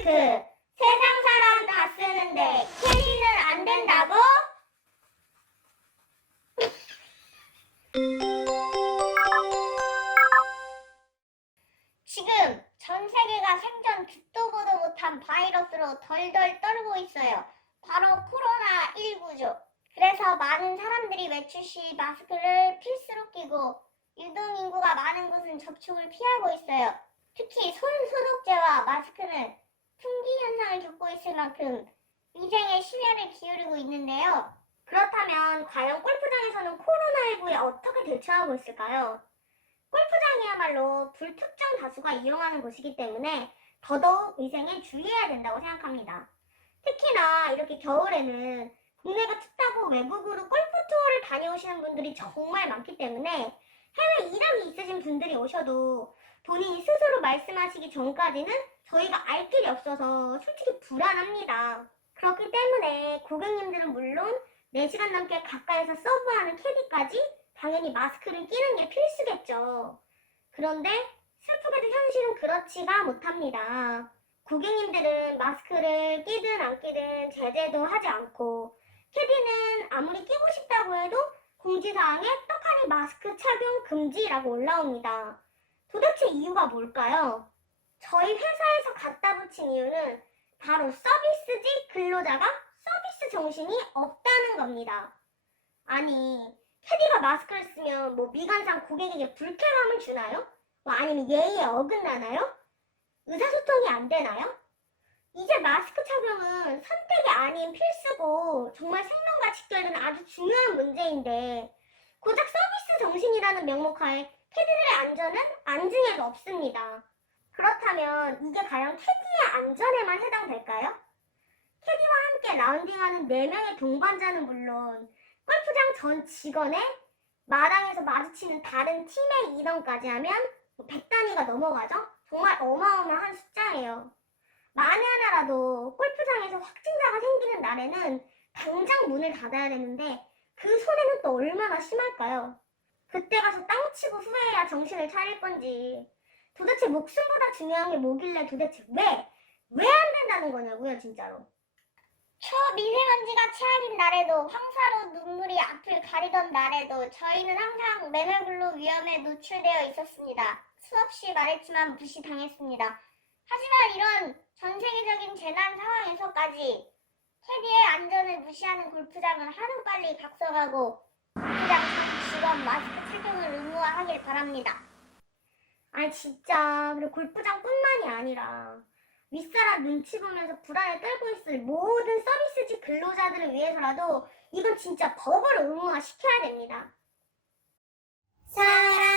마스크 세상 사람 다 쓰는데 캐리는 안 된다고? 지금 전 세계가 생전 듣도 보도 못한 바이러스로 덜덜 떨고 있어요. 바로 코로나19죠. 그래서 많은 사람들이 외출 시 마스크를 필수로 끼고 유동 인구가 많은 곳은 접촉을 피하고 있어요. 특히 손 소독제와 마스크는 있을 만큼 위생에 심혈을 기울이고 있는데요. 그렇다면 과연 골프장에서는 코로나19에 어떻게 대처하고 있을까요? 골프장이야말로 불특정 다수가 이용하는 곳이기 때문에 더더욱 위생에 주의해야 된다고 생각합니다. 특히나 이렇게 겨울에는 국내가 춥다고 외국으로 골프 투어를 다녀오시는 분들이 정말 많기 때문에 해외 일함이 있으신 분들이 오셔도 본인이 스스로 말씀하시기 전까지는 저희가 알 길이 없어서 솔직히 불안합니다. 그렇기 때문에 고객님들은 물론 4시간 넘게 가까이서 서브하는 캐디까지 당연히 마스크를 끼는 게 필수겠죠. 그런데 슬프게도 현실은 그렇지가 못합니다. 고객님들은 마스크를 끼든 안 끼든 제재도 하지 않고 캐디는 아무리 끼고 싶다고 해도 공지사항에 떡하니 마스크 착용 금지라고 올라옵니다. 도대체 이유가 뭘까요? 저희 회사에서 갖다 붙인 이유는 바로 서비스직 근로자가 서비스 정신이 없다는 겁니다. 아니, 캐디가 마스크를 쓰면 뭐 미간상 고객에게 불쾌감을 주나요? 뭐 아니면 예의에 어긋나나요? 의사소통이 안 되나요? 이제 마스크 착용은 선택이 아닌 필수고 정말 생명과 직결된 아주 중요한 문제인데 고작 서비스 정신이라는 명목하에 캐디들의 안전은 안중에도 없습니다. 그렇다면 이게 과연 캐디의 안전에만 해당될까요? 캐디와 함께 라운딩하는 4명의 동반자는 물론 골프장 전 직원의 마당에서 마주치는 다른 팀의 인원까지 하면 100단위가 넘어가죠? 정말 어마어마한 숫자예요. 만에 하나라도 골프장에서 확진자가 생기는 날에는 당장 문을 닫아야 되는데 그 손해는 또 얼마나 심할까요? 그때 가서 땅 치고 후회해야 정신을 차릴 건지 도대체 목숨보다 중요한 게 뭐길래 도대체 왜? 왜 안 된다는 거냐고요 진짜로 초미세먼지가 최악인 날에도 황사로 눈물이 앞을 가리던 날에도 저희는 항상 맨얼굴로 위험에 노출되어 있었습니다. 수없이 말했지만 무시당했습니다. 하지만 이런 전 세계적인 재난 상황에서까지 캐디의 안전을 무시하는 골프장은 하루빨리 각성하고 골프장 직원 마스크 착용을 의무화하길 바랍니다. 아니 진짜 그리고 골프장뿐만이 아니라 윗사람 눈치 보면서 불안에 떨고 있을 모든 서비스직 근로자들을 위해서라도 이건 진짜 법을 옹호화시켜야 됩니다. 사랑